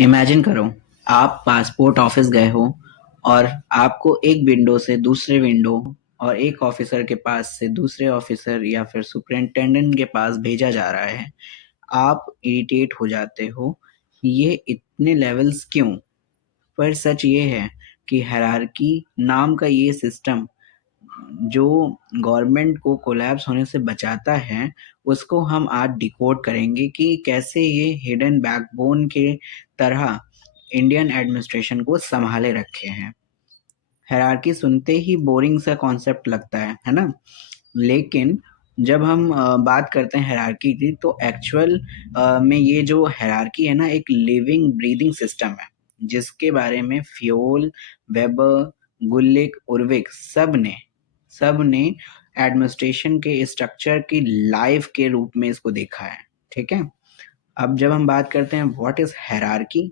Imagine करो, आप passport office गए हो और आपको एक विंडो से दूसरे विंडो और एक ऑफिसर के पास से दूसरे ऑफिसर या फिर सुपरिंटेंडेंट के पास भेजा जा रहा है। आप इरिटेट हो जाते हो, ये इतने लेवल्स क्यों? पर सच ये है कि हायरार्की नाम का ये सिस्टम जो गवर्नमेंट को कोलैप्स होने से बचाता है, उसको हम आज डिकोड करेंगे कि कैसे ये हिडन बैकबोन के तरह इंडियन एडमिनिस्ट्रेशन को संभाले रखे हैं। हायरार्की सुनते ही बोरिंग सा कॉन्सेप्ट लगता है ना? लेकिन जब हम बात करते हैं हायरार्की की, तो एक्चुअल में ये जो हायरार्की है ना, एक लिविंग ब्रीदिंग सिस्टम है, जिसके बारे में फ्योल, वेबर, गुल्लिक, उर्विक सब ने एडमिनिस्ट्रेशन के स्ट्रक्चर की लाइफ के रूप में इसको देखा है। ठीक है। अब जब हम बात करते हैं व्हाट इज हायरार्की,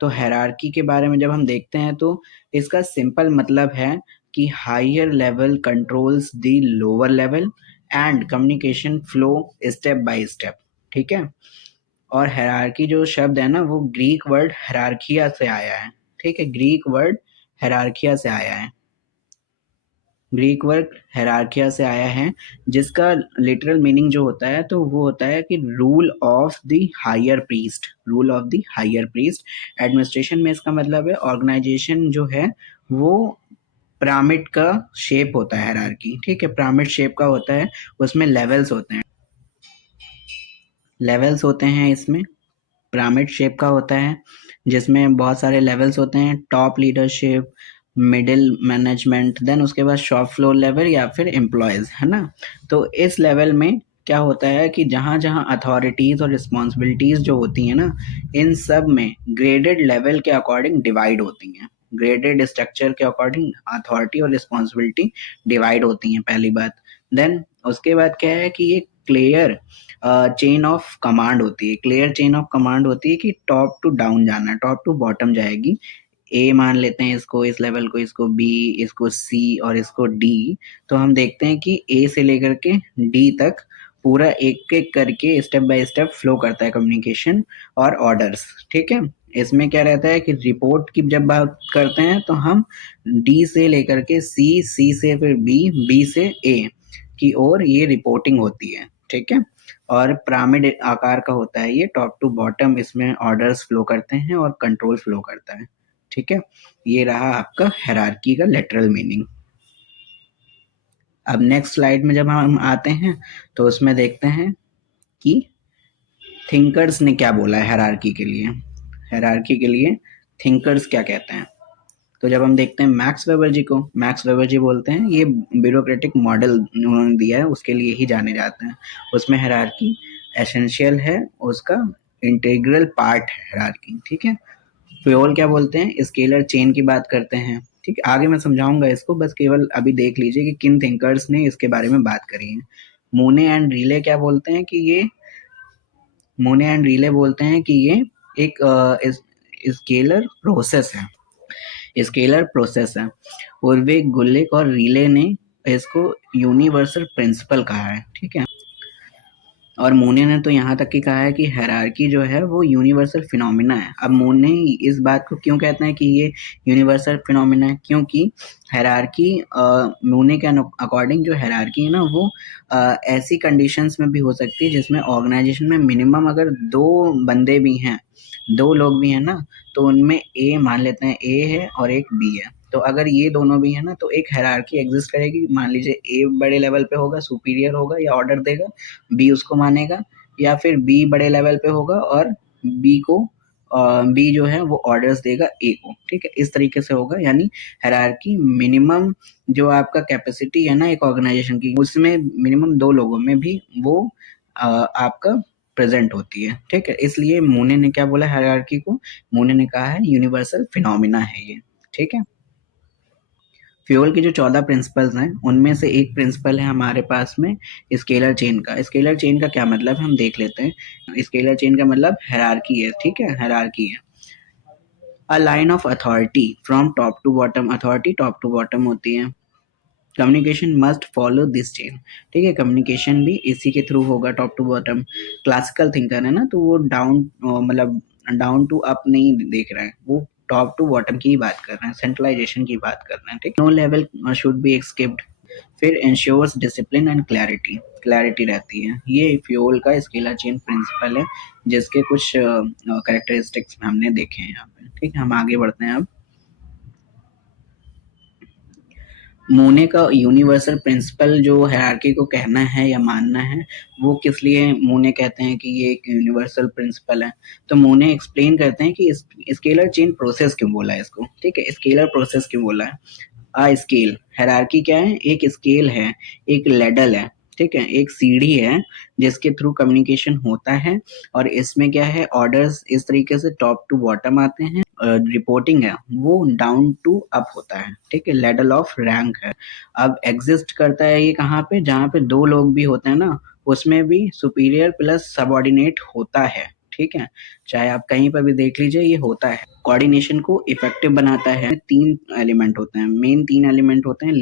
तो हायरार्की के बारे में जब हम देखते हैं तो इसका सिंपल मतलब है कि higher level controls the lower level and communication flow step by step. ठीक है। और हायरार्की जो शब्द है ना, वो ग्रीक वर्ड हायरार्किया से आया है। ठीक है, ग्रीक वर्ड हायरार्किया से आया है। ग्रीक वर्ड हायरार्किया से आया है, जिसका लिटरल मीनिंग जो होता है, तो वो होता है कि rule of the higher priest. Rule of the higher priest administration में इसका मतलब है ऑर्गेनाइजेशन जो है वो पिरामिड का शेप होता है हायरार्की। ठीक है, पिरामिड शेप का होता है, उसमें लेवल्स होते हैं। लेवल्स होते हैं इसमें, पिरामिड शेप का होता है, जिसमें बहुत सारे लेवल्स होते हैं। Top leadership, middle management, then उसके बाद शॉप फ्लोर लेवल या फिर एम्प्लॉयज, है ना? तो इस लेवल में क्या होता है कि जहाँ जहाँ अथॉरिटीज और रिस्पॉन्सिबिलिटीज जो होती हैं ना, इन सब में ग्रेडेड लेवल के अकॉर्डिंग डिवाइड होती हैं। ग्रेडेड स्ट्रक्चर के अकॉर्डिंग अथॉरिटी और रिस्पॉन्सिबिलिटी डिवाइड होती हैं, पहली बात। देन उसके बाद क्या है कि ये क्लियर चेन ऑफ कमांड होती है। क्लियर चेन ऑफ कमांड होती है कि टॉप टू डाउन जाना है, टॉप टू बॉटम जाएगी। ए मान लेते हैं इसको, इस लेवल को, इसको बी, इसको सी और इसको डी। तो हम देखते हैं कि ए से लेकर के डी तक पूरा एक एक करके स्टेप बाय स्टेप फ्लो करता है कम्युनिकेशन और ऑर्डर्स। ठीक है। इसमें क्या रहता है कि रिपोर्ट की जब बात करते हैं तो हम डी से लेकर के सी, सी से फिर बी, बी से ए की ओर ये रिपोर्टिंग होती है। ठीक है। और पिरामिड आकार का होता है ये, टॉप टू बॉटम इसमें ऑर्डर्स फ्लो करते हैं और कंट्रोल फ्लो करता है। ठीक है। ये रहा आपका हायरार्की का लेटरल मीनिंग। अब नेक्स्ट स्लाइड में जब हम आते हैं तो उसमें देखते हैं कि थिंकर्स ने क्या बोला है हायरार्की के लिए। हायरार्की के लिए थिंकर्स क्या कहते हैं, तो जब हम देखते हैं मैक्स वेबर जी को, मैक्स वेबर जी बोलते हैं ये ब्यूरोक्रेटिक मॉडल उन्होंने दिया है, उसके लिए ही जाने जाते हैं। उसमें हायरार्की एसेंशियल है, उसका इंटीग्रल पार्ट है हायरार्की। ठीक है। फ्योल क्या बोलते हैं, स्केलर चेन की बात करते हैं। ठीक है, आगे मैं समझाऊंगा इसको, बस केवल अभी देख लीजिए कि किन थिंकर्स ने इसके बारे में बात करी है। मोने एंड रीले क्या बोलते हैं कि ये मोने एंड रीले बोलते हैं कि ये एक स्केलर प्रोसेस है, स्केलर प्रोसेस है। उर्विक, गुल्लिक और रीले ने इसको यूनिवर्सल प्रिंसिपल कहा है। ठीक है। और मोने ने तो यहाँ तक कि कहा है कि हायरार्की जो है वो यूनिवर्सल फिनोमिना है। अब मोने इस बात को क्यों कहते हैं कि ये यूनिवर्सल फिनोमिना है, क्योंकि हायरार्की मोने के अकॉर्डिंग जो हायरार्की है ना, वो ऐसी कंडीशंस में भी हो सकती है जिसमें ऑर्गेनाइजेशन में मिनिमम अगर दो बंदे भी हैं, दो लोग भी हैं ना, तो उनमें ए मान लेते हैं, ए है और एक बी है। तो अगर ये दोनों भी है ना, तो एक हायरार्की एग्जिस्ट करेगी। मान लीजिए ए बड़े लेवल पे होगा, सुपीरियर होगा या ऑर्डर देगा, बी उसको मानेगा, या फिर बी बड़े लेवल पे होगा और बी जो है वो ऑर्डर्स देगा ए को। ठीक है, इस तरीके से होगा। यानी हायरार्की मिनिमम जो आपका कैपेसिटी है ना एक ऑर्गेनाइजेशन की, उसमें मिनिमम दो लोगों में भी वो आपका प्रेजेंट होती है। ठीक है, इसलिए मोने ने क्या बोला हायरार्की को, मोने ने कहा है यूनिवर्सल फिनोमिना है ये। ठीक है। फ्यूल के जो 14 प्रिंसिपल्स हैं, उनमें से एक प्रिंसिपल है हमारे पास में स्केलर चेन का। स्केलर चेन का क्या मतलब है हम देख लेते हैं। स्केलर चेन का मतलब हायरार्की है। ठीक है, हायरार्की है a line of authority from top to bottom. Authority top to bottom होती है। Communication must follow this chain. ठीक है, कम्युनिकेशन भी इसी के थ्रू होगा, top to bottom. Classical thinker है ना, तो वो डाउन मतलब डाउन टू अप नहीं देख रहे हैं, वो टॉप टू बॉटम की ही बात कर रहे हैं, सेंट्रलाइजेशन की बात कर रहे हैं, ठीक। No level should be skipped. फिर ensures discipline and clarity, clarity रहती है। ये फ्यूल का स्केलर चेन प्रिंसिपल है, जिसके कुछ कैरेक्टरिस्टिक्स हमने देखे हैं यहाँ पे, ठीक है। हम आगे बढ़ते हैं अब। मोने का यूनिवर्सल प्रिंसिपल जो हायरार्की को कहना है या मानना है, वो किस लिए मोने कहते हैं कि ये एक यूनिवर्सल प्रिंसिपल है। तो मोने एक्सप्लेन करते हैं कि स्केलर चेन प्रोसेस क्यों बोला है इसको, ठीक है। स्केलर प्रोसेस क्यों बोला है। स्केल, हायरार्की क्या है, एक स्केल है, एक लेडल है, ठीक है, एक सीढ़ी है जिसके थ्रू कम्युनिकेशन होता है। और इसमें क्या है, ऑर्डर्स इस तरीके से टॉप टू बॉटम आते हैं, रिपोर्टिंग है वो डाउन टू अप होता है, ठीक है, लेडल ऑफ रैंक है। अब एग्जिस्ट करता है ये कहाँ पे, जहाँ पे दो लोग भी होते हैं ना, उसमें भी सुपीरियर प्लस सबऑर्डिनेट होता है, ठीक है। चाहे आप कहीं पर भी देख लीजिए, ये होता है। कोऑर्डिनेशन को इफेक्टिव बनाता है। तीन एलिमेंट होते हैं, मेन तीन एलिमेंट होते हैं,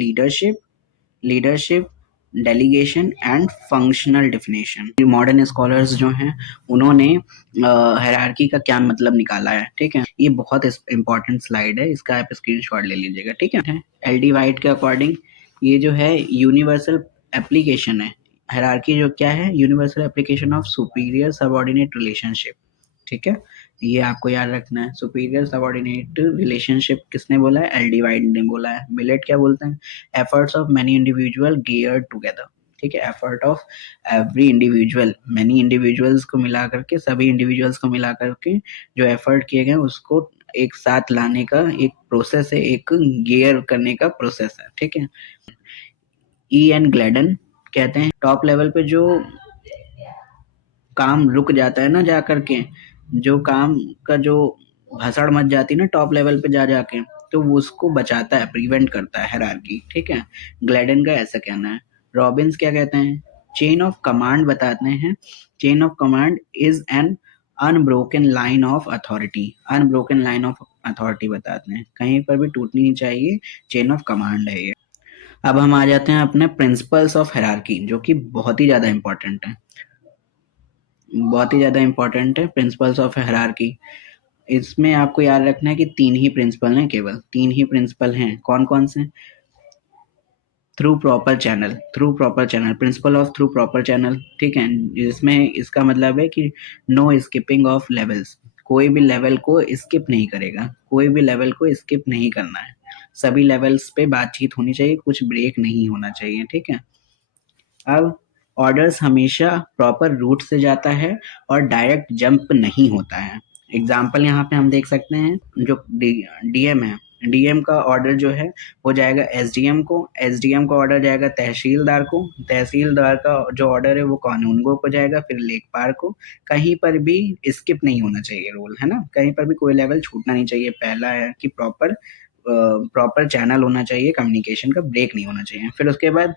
leadership, delegation and functional definition. Modern scholars जो हैं उन्होंने हायरार्की का क्या मतलब निकाला है, ठीक है। ये बहुत इंपॉर्टेंट स्लाइड है, इसका आप स्क्रीनशॉट ले लीजिएगा, ठीक है। एलडी वाइट के अकॉर्डिंग ये जो है यूनिवर्सल एप्लीकेशन है। हायरार्की जो क्या है, universal application of superior subordinate relationship, ठीक है। ये आपको याद रखना है। सुपीरियर सबऑर्डिनेट रिलेशनशिप किसने बोला है, एल डी वाइट ने बोला है। मिलेट क्या बोलते हैं, efforts of many individual geared together, ठीक है। Effort of every individual, many individuals को मिला करके, सभी इंडिविजुअल्स को मिला करके जो एफर्ट किए गए उसको एक साथ लाने का एक प्रोसेस है, एक गियर करने का प्रोसेस है, ठीक है। ई एन ग्लैडन कहते हैं टॉप लेवल पे जो काम रुक जाता है ना जा करके, जो काम का जो भसड़ मच जाती है ना टॉप लेवल पे जा जाके, तो वो उसको बचाता है, प्रिवेंट करता है हायरार्की, ठीक है। ग्लैडन का ऐसा कहना है। रॉबिन्स क्या कहते हैं, चेन ऑफ कमांड बताते हैं। Chain of command is an unbroken line of authority, unbroken line of authority बताते हैं, कहीं पर भी टूटनी नहीं चाहिए, चेन ऑफ कमांड है ये। अब हम आ जाते हैं अपने प्रिंसिपल्स ऑफ हायरार्की, जो कि बहुत ही ज्यादा इंपॉर्टेंट है, बहुत ही ज्यादा इंपॉर्टेंट है प्रिंसिपल्स ऑफ हायरार्की। इसमें आपको याद रखना है कि तीन ही प्रिंसिपल हैं, केवल तीन ही प्रिंसिपल हैं। कौन कौन से, through proper channel, through proper channel, principle of through proper channel, ठीक है। जिसमें इसका मतलब है कि नो स्किपिंग ऑफ लेवल्स, कोई भी लेवल को स्किप नहीं करेगा, कोई भी लेवल को स्किप नहीं करना है, सभी लेवल्स पे बातचीत होनी चाहिए, कुछ ब्रेक नहीं होना चाहिए, ठीक है। अब ऑर्डर्स हमेशा प्रॉपर रूट से जाता है और डायरेक्ट जंप नहीं होता है। एग्जाम्पल यहाँ पे हम देख सकते हैं, जो डीएम है, डीएम का ऑर्डर जो है वो जाएगा एसडीएम को, एसडीएम का ऑर्डर जाएगा तहसीलदार को, तहसीलदार का जो ऑर्डर है वो कानूनगो को जाएगा, फिर लेखपाल को। कहीं पर भी स्किप नहीं होना चाहिए रूल, है ना, कहीं पर भी कोई लेवल छूटना नहीं चाहिए। पहला है कि प्रॉपर चैनल होना चाहिए, कम्युनिकेशन का ब्रेक नहीं होना चाहिए। फिर उसके बाद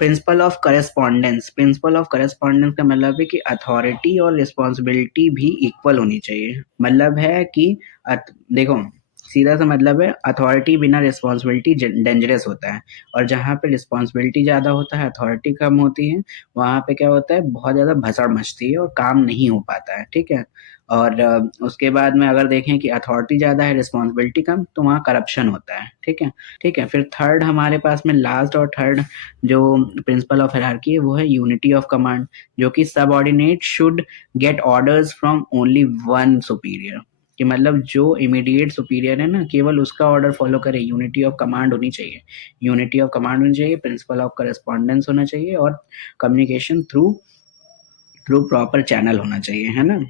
principle of correspondence, principle of correspondence का मतलब है कि अथॉरिटी और रिस्पॉन्सिबिलिटी भी इक्वल होनी चाहिए। मतलब है कि देखो, सीधा सा मतलब है, अथॉरिटी बिना रिस्पॉन्सिबिलिटी डेंजरस होता है, और जहाँ पे रिस्पॉन्सिबिलिटी ज़्यादा होता है, अथॉरिटी कम होती है, वहाँ पे क्या होता है, बहुत ज़्यादा भसड़ मचती है और काम नहीं हो पाता है, ठीक है। और उसके बाद में अगर देखें कि अथॉरिटी ज़्यादा है, रिस्पॉन्सिबिलिटी कम, तो वहाँ करप्शन होता है, ठीक है, ठीक है। फिर थर्ड हमारे पास में, लास्ट और थर्ड जो प्रिंसिपल ऑफ हायरार्की है, वो है यूनिटी ऑफ कमांड, जो कि subordinate should get orders from only one superior, कि मतलब जो इमीडिएट सुपीरियर है ना, केवल उसका ऑर्डर फॉलो करे। यूनिटी ऑफ कमांड होनी चाहिए, यूनिटी ऑफ कमांड होनी चाहिए, प्रिंसिपल ऑफ करेस्पॉन्डेंस होना चाहिए, और communication through through proper channel होना चाहिए, है ना।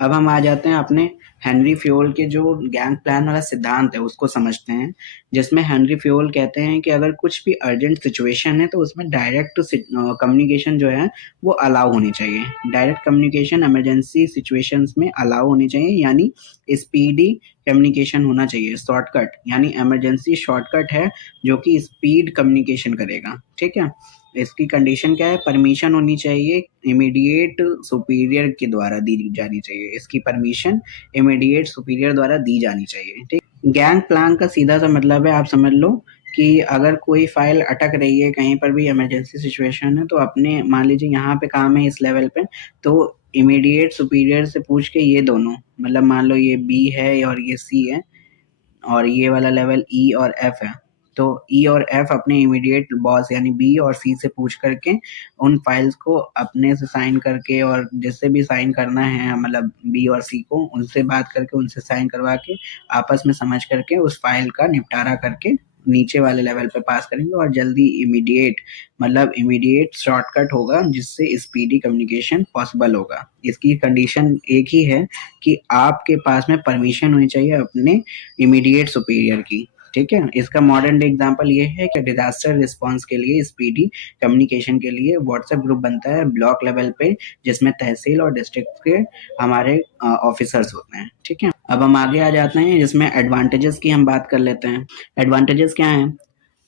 अब हम आ जाते हैं अपने हेनरी फ्योल के जो गैंग प्लान वाला सिद्धांत है उसको समझते हैं, जिसमें हेनरी फ्योल कहते हैं कि अगर कुछ भी अर्जेंट सिचुएशन है तो उसमें डायरेक्ट कम्युनिकेशन जो है वो अलाउ होनी चाहिए। डायरेक्ट कम्युनिकेशन इमरजेंसी सिचुएशंस में अलाउ होनी चाहिए, यानी स्पीडी कम्युनिकेशन होना चाहिए। शॉर्टकट यानी इमरजेंसी शॉर्टकट है जो कि स्पीड कम्युनिकेशन करेगा, ठीक है। इसकी कंडीशन क्या है, परमिशन होनी चाहिए, इमीडिएट सुपीरियर के द्वारा दी जानी चाहिए, इसकी परमिशन इमीडिएट सुपीरियर द्वारा दी जानी चाहिए, ठीक। गैंग प्लान का सीधा सा मतलब है, आप समझ लो कि अगर कोई फाइल अटक रही है, कहीं पर भी इमरजेंसी सिचुएशन है, तो अपने मान लीजिए यहाँ पे काम है इस लेवल पे, तो इमीडिएट सुपीरियर से पूछ के ये दोनों, मतलब मान लो ये बी है और ये सी है और ये वाला लेवल ई और एफ है, तो ई और एफ अपने इमीडिएट बॉस यानी बी और सी से पूछ करके उन फाइल्स को अपने से साइन करके, और जिससे भी साइन करना है मतलब बी और सी को, उनसे बात करके उनसे साइन करवा के आपस में समझ करके उस फाइल का निपटारा करके नीचे वाले लेवल पे पास करेंगे और जल्दी इमीडिएट मतलब इमीडिएट शॉर्टकट होगा, जिससे स्पीडी कम्युनिकेशन पॉसिबल होगा। इसकी कंडीशन एक ही है कि आपके पास में परमिशन होनी चाहिए अपने इमीडिएट सुपीरियर की। ठीक है, इसका मॉडर्न डे एग्जांपल ये है कि डिजास्टर रिस्पांस के लिए स्पीडी कम्युनिकेशन के लिए व्हाट्सएप ग्रुप बनता है ब्लॉक लेवल पे, जिसमें तहसील और डिस्ट्रिक्ट के हमारे ऑफिसर्स होते हैं। ठीक है, अब हम आगे आ जाते हैं जिसमें एडवांटेजेस की हम बात कर लेते हैं। एडवांटेजेस क्या हैं?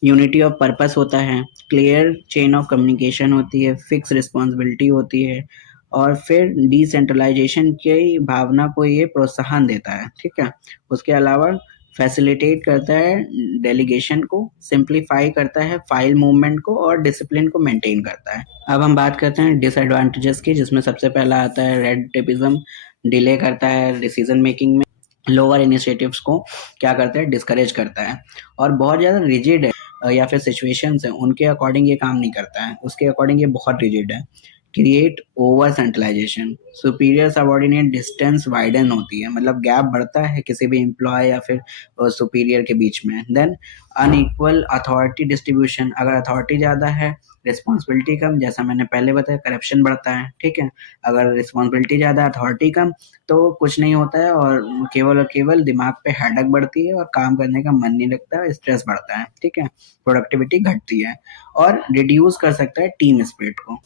यूनिटी ऑफ पर्पस होता है, क्लियर चेन ऑफ कम्युनिकेशन होती है, फिक्स रिस्पॉन्सिबिलिटी होती है, और फिर डिसेंट्रलाइजेशन की भावना को ये प्रोत्साहन देता है। ठीक है, उसके अलावा फैसिलिटेट करता है डेलीगेशन को, सिंप्लीफाई करता है फाइल मूवमेंट को, और डिसिप्लिन को मेंटेन करता है। अब हम बात करते हैं डिसएडवांटेजेस की, जिसमें सबसे पहला आता है रेड टेपिज्म, डिले करता है डिसीजन मेकिंग में, लोअर इनिशिएटिव्स को क्या करता है, डिस्करेज करता है, और बहुत ज़्यादा रिजिड है या फिर सिचुएशंस हैं उनके अकॉर्डिंग ये काम नहीं करता है, उसके अकॉर्डिंग ये बहुत रिजिड है। Create over centralization, superior subordinate distance widen होती है, मतलब गैप बढ़ता है किसी भी एम्प्लॉय या फिर सुपीरियर के बीच में। देन अनइक्वल अथॉरिटी डिस्ट्रीब्यूशन, अगर अथॉरिटी ज़्यादा है रिस्पॉन्सिबिलिटी कम, जैसा मैंने पहले बताया करप्शन बढ़ता है। ठीक है, अगर रिस्पॉन्सिबिलिटी ज़्यादा अथॉरिटी कम तो कुछ नहीं होता है, और केवल दिमाग पे हेडेक बढ़ती है और काम करने का मन नहीं लगता है, स्ट्रेस बढ़ता है। ठीक है, प्रोडक्टिविटी घटती है, और रिड्यूस कर सकता है टीम स्पिरिट को।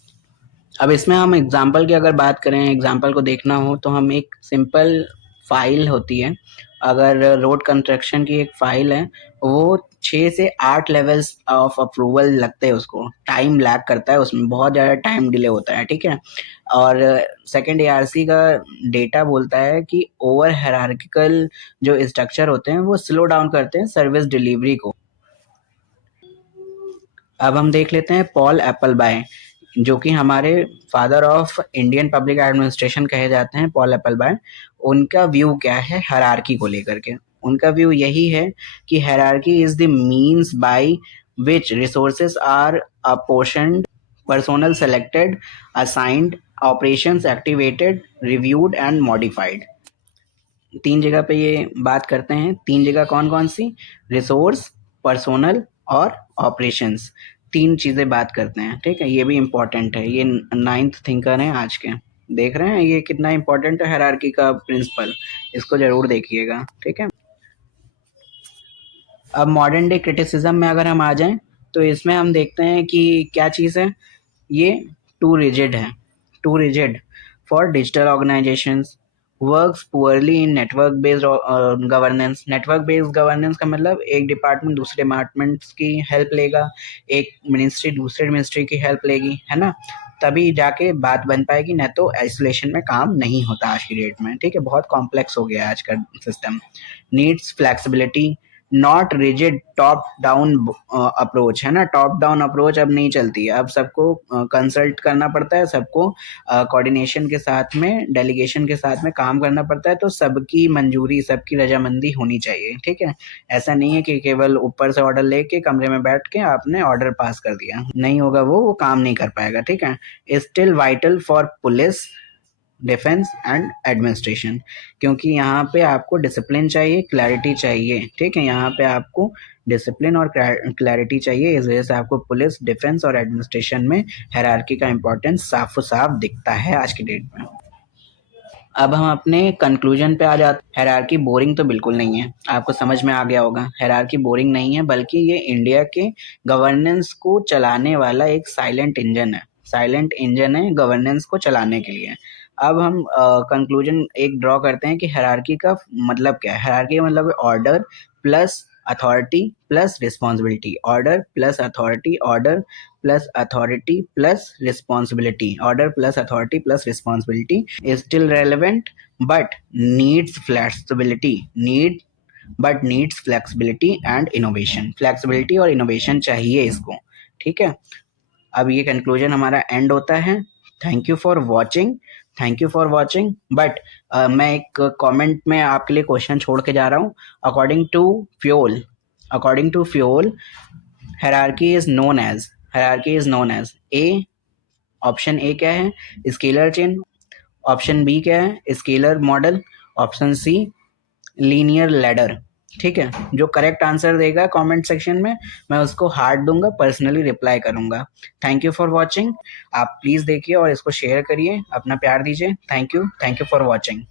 अब इसमें हम एग्जाम्पल की अगर बात करें, एग्जाम्पल को देखना हो तो हम एक सिंपल फाइल होती है, अगर रोड कंस्ट्रक्शन की एक फाइल है, वो 6 से 8 लेवल्स ऑफ अप्रूवल लगते हैं, उसको टाइम लैग करता है, उसमें बहुत ज़्यादा टाइम डिले होता है। ठीक है, और सेकंड एआरसी का डेटा बोलता है कि ओवर हायरार्किकल जो स्ट्रक्चर होते हैं वो स्लो डाउन करते हैं सर्विस डिलीवरी को। अब हम देख लेते हैं पॉल एप्पलबाय, जो कि हमारे father of Indian public administration कहे जाते हैं, पॉल एप्पलबाय। उनका व्यू क्या है हायरार्की को लेकर के? उनका व्यू यही है कि hierarchy is the means by which resources are apportioned, personnel selected, assigned, operations activated, reviewed and modified. 3 जगह पे ये बात करते हैं। 3 जगह कौन-कौन सी? रिसोर्स, पर्सोनल और ऑपरेशंस। 3 चीज़ें बात करते हैं। ठीक है, ये भी इम्पोर्टेंट है। ये 9th थिंकर हैं आज के। देख रहे हैं ये कितना इम्पोर्टेंट है हायरार्की का प्रिंसिपल, इसको ज़रूर देखिएगा। ठीक है, अब मॉडर्न डे क्रिटिसिज्म में अगर हम आ जाएँ, तो इसमें हम देखते हैं कि क्या चीज़ है, ये टू रिजिड है, too rigid for digital organizations, works poorly in network based governance. Network based governance का मतलब एक डिपार्टमेंट दूसरे डिपार्टमेंट्स की हेल्प लेगा, एक मिनिस्ट्री दूसरे मिनिस्ट्री की हेल्प लेगी, है ना, तभी जाके बात बन पाएगी, न तो आइसोलेशन में काम नहीं होता आज की डेट में। ठीक है, बहुत कॉम्प्लेक्स हो गया आज का system. Needs flexibility, not rigid top down approach, है ना, टॉप डाउन अप्रोच अब नहीं चलती है, अब सबको कंसल्ट करना पड़ता है, सबको कोऑर्डिनेशन के साथ में, डेलीगेशन के साथ में काम करना पड़ता है, तो सबकी मंजूरी, सबकी रजामंदी होनी चाहिए। ठीक है, ऐसा नहीं है कि केवल ऊपर से ऑर्डर लेके कमरे में बैठ के आपने ऑर्डर पास कर दिया, नहीं होगा, वो काम नहीं कर पाएगा। ठीक है, still vital for police, defence and administration, क्योंकि यहाँ पे आपको डिसिप्लिन चाहिए, क्लैरिटी चाहिए। ठीक है, यहाँ पे आपको डिसिप्लिन और क्लैरिटी चाहिए, इस वजह से आपको पुलिस, डिफेंस और एडमिनिस्ट्रेशन में हायरार्की का इंपॉर्टेंस साफ साफ दिखता है आज की डेट में। अब हम अपने कंक्लूजन पे आ जाते हैं। हायरार्की बोरिंग तो बिल्कुल नहीं है, आपको समझ में आ गया होगा। हायरार्की बोरिंग नहीं है, बल्कि ये इंडिया के गवर्नेंस को चलाने वाला एक साइलेंट इंजन है, साइलेंट इंजन है गवर्नेंस को चलाने के लिए। अब हम कंक्लूजन एक ड्रॉ करते हैं कि हायरार्की का मतलब क्या है। हायरार्की का मतलब order plus authority plus responsibility, order plus authority, order plus authority plus responsibility, order plus authority plus responsibility is still relevant but needs flexibility, need but needs flexibility and innovation. Flexibility और innovation चाहिए इसको, ठीक है। अब ये conclusion हमारा and होता है। Thank you for watching, thank you for watching. But मैं एक कमेंट में आपके लिए क्वेश्चन छोड़ के जा रहा हूँ। According to Fayol hierarchy is known as a. Option a क्या है? Scalar chain. ऑप्शन बी क्या है? Scalar model. Option c linear ladder. ठीक है, जो करेक्ट आंसर देगा कमेंट सेक्शन में मैं उसको हार्ट दूंगा, पर्सनली रिप्लाई करूंगा। Thank you for watching. आप प्लीज देखिए और इसको शेयर करिए, अपना प्यार दीजिए। Thank you for watching.